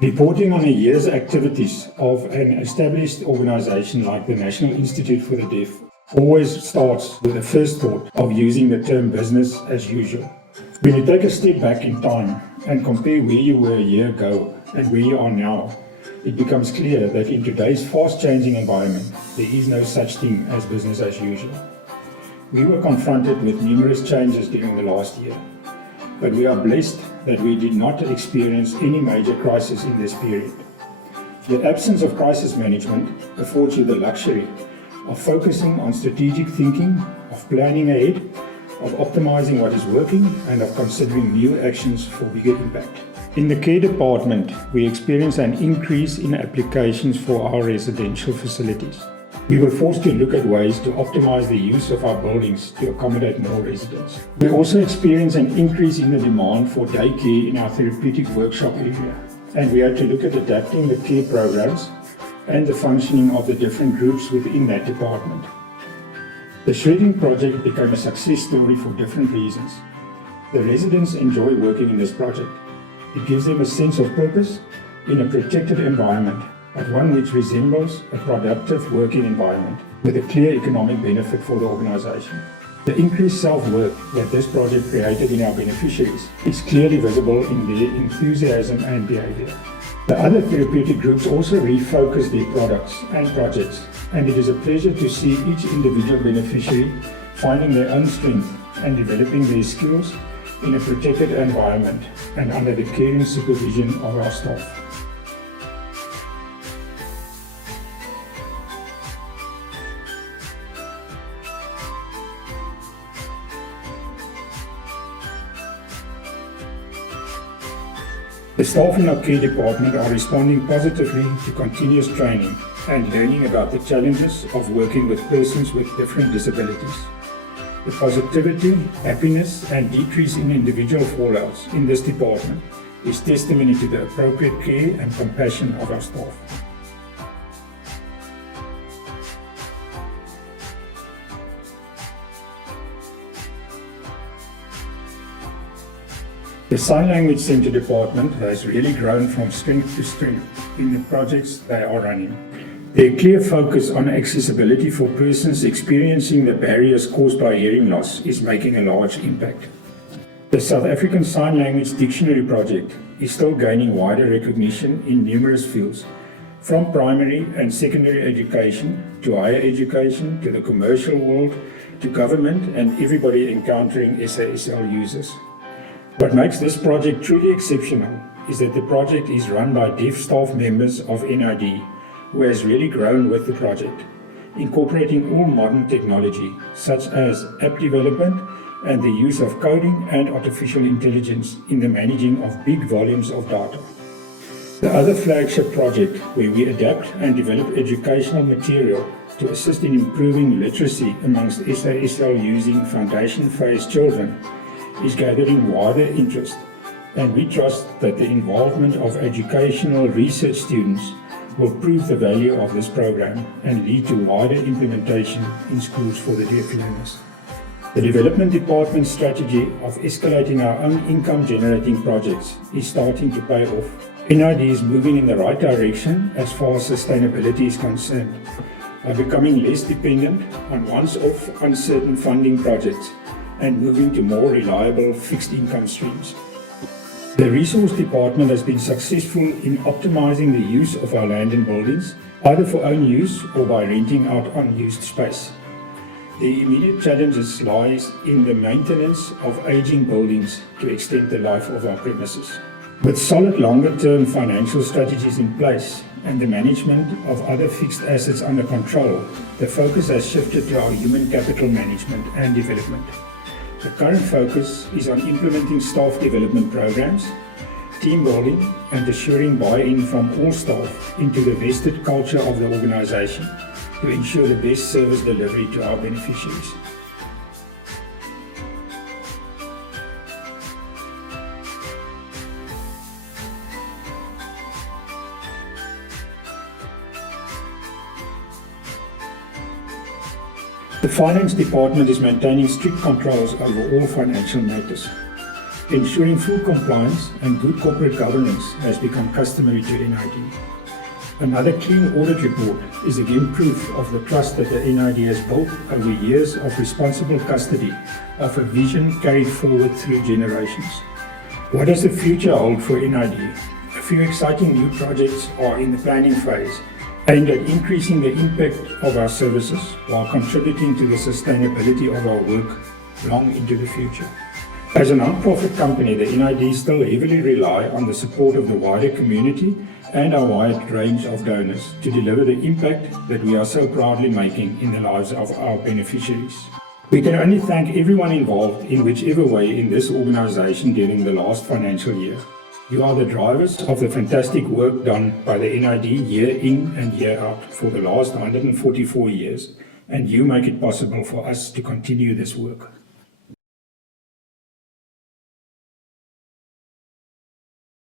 Reporting on a year's activities of an established organization like the National Institute for the Deaf always starts with the first thought of using the term business as usual. When you take a step back in time and compare where you were a year ago and where you are now, it becomes clear that in today's fast-changing environment, there is no such thing as business as usual. We were confronted with numerous changes during the last year, but we are blessed that we did not experience any major crisis in this period. The absence of crisis management affords you the luxury of focusing on strategic thinking, of planning ahead, of optimizing what is working, and of considering new actions for bigger impact. In the care department, we experienced an increase in applications for our residential facilities. We were forced to look at ways to optimize the use of our buildings to accommodate more residents. We also experienced an increase in the demand for day care in our therapeutic workshop area, and we had to look at adapting the care programs and the functioning of the different groups within that department. The shredding project became a success story for different reasons. The residents enjoy working in this project. It gives them a sense of purpose in a protected environment, but one which resembles a productive working environment with a clear economic benefit for the organization. The increased self-work that this project created in our beneficiaries is clearly visible in their enthusiasm and behavior. The other therapeutic groups also refocus their products and projects, and it is a pleasure to see each individual beneficiary finding their own strength and developing their skills in a protected environment and under the caring supervision of our staff. The staff in our care department are responding positively to continuous training and learning about the challenges of working with persons with different disabilities. The positivity, happiness, and decrease in individual fallouts in this department is testimony to the appropriate care and compassion of our staff. The Sign Language Centre department has really grown from strength to strength in the projects they are running. Their clear focus on accessibility for persons experiencing the barriers caused by hearing loss is making a large impact. The South African Sign Language Dictionary project is still gaining wider recognition in numerous fields, from primary and secondary education to higher education to the commercial world to government and everybody encountering SASL users. What makes this project truly exceptional is that the project is run by deaf staff members of NID, who has really grown with the project, incorporating all modern technology such as app development and the use of coding and artificial intelligence in the managing of big volumes of data. The other flagship project, where we adapt and develop educational material to assist in improving literacy amongst SASL using foundation phase children, is gathering wider interest, and we trust that the involvement of educational research students will prove the value of this program and lead to wider implementation in schools for the deaf learners. The Development Department's strategy of escalating our own income-generating projects is starting to pay off. NID is moving in the right direction as far as sustainability is concerned, by becoming less dependent on once-off uncertain funding projects and moving to more reliable fixed income streams. The Resource Department has been successful in optimizing the use of our land and buildings, either for own use or by renting out unused space. The immediate challenges lies in the maintenance of aging buildings to extend the life of our premises. With solid longer-term financial strategies in place and the management of other fixed assets under control, the focus has shifted to our human capital management and development. The current focus is on implementing staff development programs, team building, and assuring buy-in from all staff into the vested culture of the organization to ensure the best service delivery to our beneficiaries. The Finance Department is maintaining strict controls over all financial matters. Ensuring full compliance and good corporate governance has become customary to NID. Another clean audit report is again proof of the trust that the NID has built over years of responsible custody of a vision carried forward through generations. What does the future hold for NID? A few exciting new projects are in the planning phase, aimed at increasing the impact of our services while contributing to the sustainability of our work long into the future. As a non-profit company, the NID still heavily rely on the support of the wider community and our wide range of donors to deliver the impact that we are so proudly making in the lives of our beneficiaries. We can only thank everyone involved in whichever way in this organization during the last financial year. You are the drivers of the fantastic work done by the NID year in and year out for the last 144 years, and you make it possible for us to continue this work.